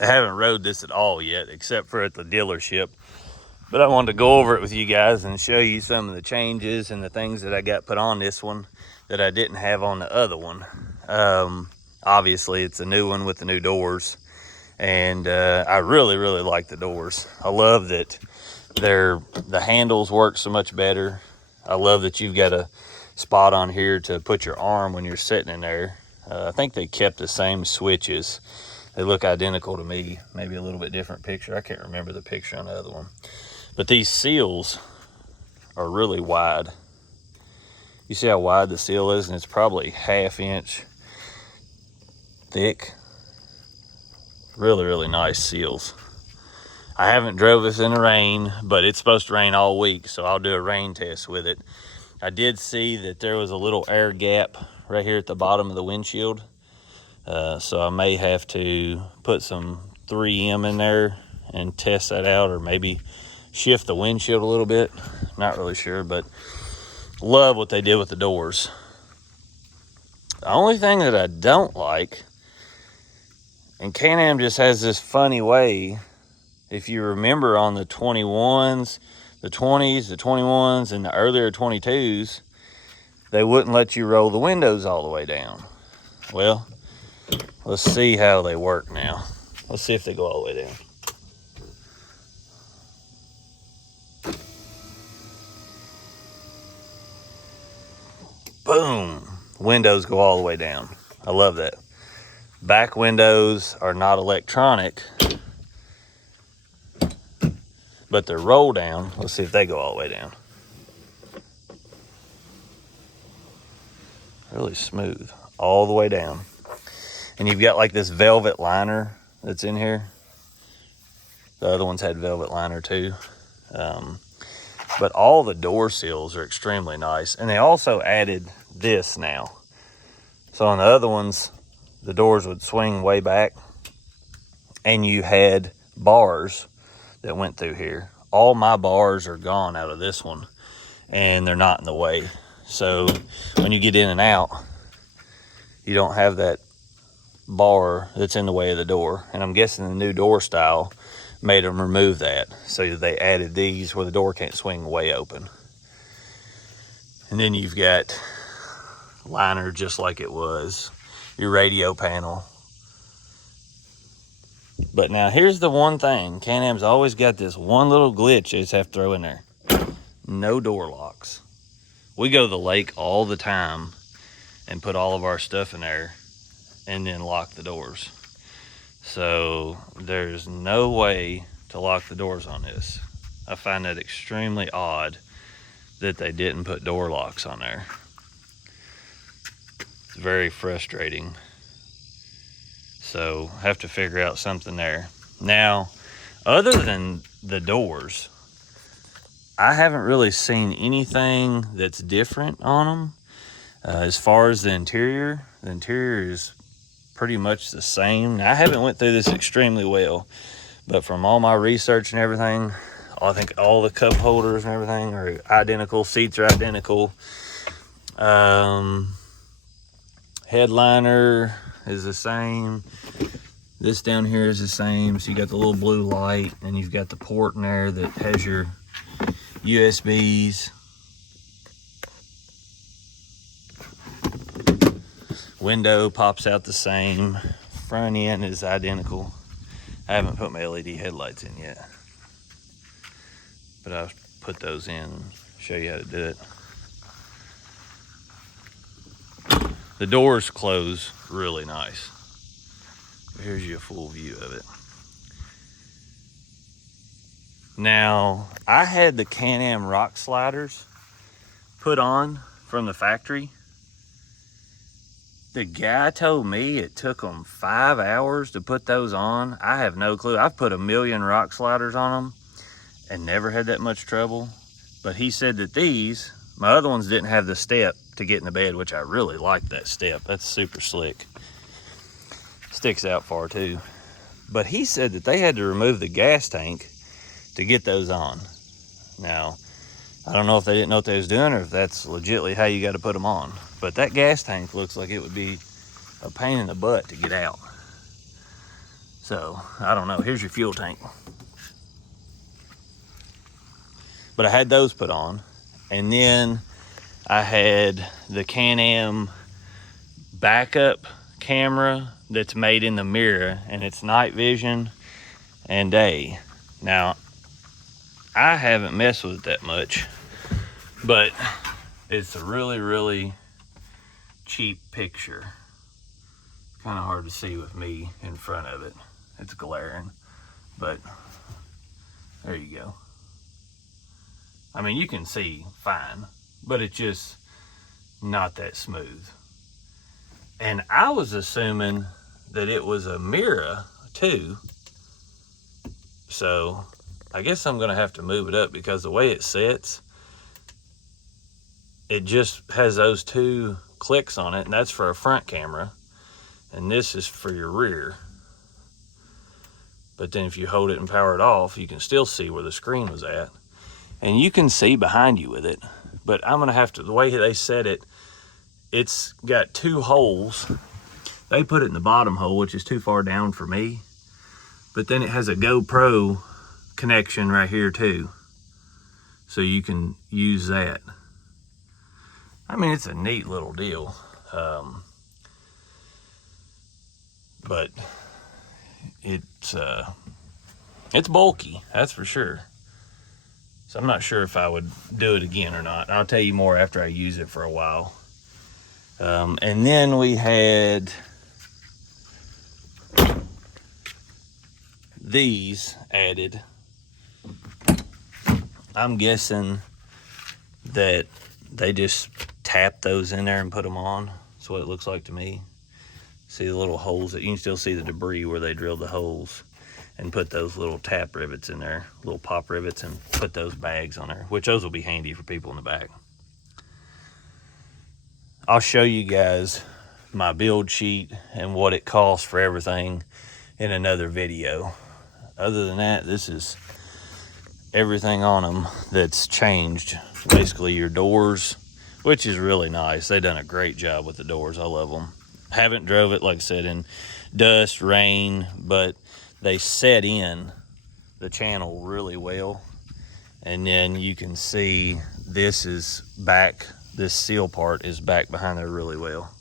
I haven't rode this at all yet, except for at the dealership. But I wanted to go over it with you guys and show you some of the changes and the things that I got put on this one that I didn't have on the other one. Obviously, it's a new one with the new doors. And I really like the doors. I love that the handles work so much better. I love that you've got a spot on here to put your arm when you're sitting in there. I think they kept the same switches. They look identical to me, maybe a little bit different picture. I can't remember the picture on the other one. But these seals are really wide. You see how wide the seal is? And it's probably 1/2 inch thick. Really nice seals. I haven't drove this in the rain, but it's supposed to rain all week, so I'll do a rain test with it. I did see that there was a little air gap right here at the bottom of the windshield. So I may have to put some 3M in there and test that out, or maybe shift the windshield a little bit. Not really sure, but love what they did with the doors. The only thing that I don't like, and Can-Am just has this funny way, if you remember on the 21s, the 20s, the 21s, and the earlier 22s, they wouldn't let you roll the windows all the way down. Well, let's see how they work now. Let's see if they go all the way down. Boom! Windows go all the way down. I love that. Back windows are not electronic, but they're roll down. Let's see if they go all the way down. Really smooth, all the way down. And you've got like this velvet liner that's in here. The other ones had velvet liner too. But all the door seals are extremely nice. And they also added this now. So on the other ones, the doors would swing way back, and you had bars that went through here. All my bars are gone out of this one, and they're not in the way. So when you get in and out, you don't have that bar that's in the way of the door. And I'm guessing the new door style made them remove that. So they added these where the door can't swing way open. And then you've got liner just like it was, your radio panel. But now here's the one thing. Can-Am's always got this one little glitch they just have to throw in there. No door locks. We go to the lake all the time and put all of our stuff in there and then lock the doors. So there's no way to lock the doors on this. I find that extremely odd that they didn't put door locks on there. It's very frustrating. So have to figure out something there. Now, other than the doors, I haven't really seen anything that's different on them. As far as the interior is pretty much the same. Now, I haven't went through this extremely well, but from all my research and everything, I think all the cup holders and everything are identical. Seats are identical. Headliner is the same. This down here is the same. So you got the little blue light, and you've got the port in there that has your USBs. Window pops out the same. Front end is identical. I haven't put my LED headlights in yet, but I'll put those in, show you how to do it. The doors close really nice. Here's you a full view of it. Now, I had the Can-Am rock sliders put on from the factory. The guy told me it took them 5 hours to put those on. I have no clue. I've put 1,000,000 rock sliders on them and never had that much trouble. But he said that these, my other ones didn't have the step to get in the bed, which I really like that step. That's super slick. Sticks out far too. But he said that they had to remove the gas tank to get those on. Now, I don't know if they didn't know what they was doing or if that's legitimately how you got to put them on. But that gas tank looks like it would be a pain in the butt to get out. So I don't know. Here's your fuel tank. But I had those put on, and then I had the Can-Am backup camera that's made in the mirror, and it's night vision and day. Now, I haven't messed with it that much, but it's a really, really cheap picture. Kind of hard to see with me in front of it. It's glaring, but there you go. I mean, you can see fine, but it's just not that smooth. And I was assuming that it was a Mira too. So I guess I'm gonna have to move it up, because the way it sits, it just has those two clicks on it, and that's for a front camera, and this is for your rear. But then if you hold it and power it off, you can still see where the screen was at. And you can see behind you with it, but I'm gonna have to, the way they set it, it's got two holes. They put it in the bottom hole, which is too far down for me, but then it has a GoPro connection right here too, so you can use that. I mean, it's a neat little deal, but it's bulky, that's for sure. So I'm not sure if I would do it again or not. I'll tell you more after I use it for a while. And then we had these added. I'm guessing that they just tap those in there and put them on. That's what it looks like to me. See the little holes that you can still see the debris where they drilled the holes and put those little tap rivets in there, little pop rivets, and put those bags on there, which those will be handy for people in the back. I'll show you guys my build sheet and what it costs for everything in another video. Other than that, this is everything on them that's changed. Basically your doors, which is really nice. They've done a great job with the doors. I love them. Haven't drove it, like I said, in dust, rain, but they set in the channel really well. And then you can see this is back, this seal part is back behind there really well.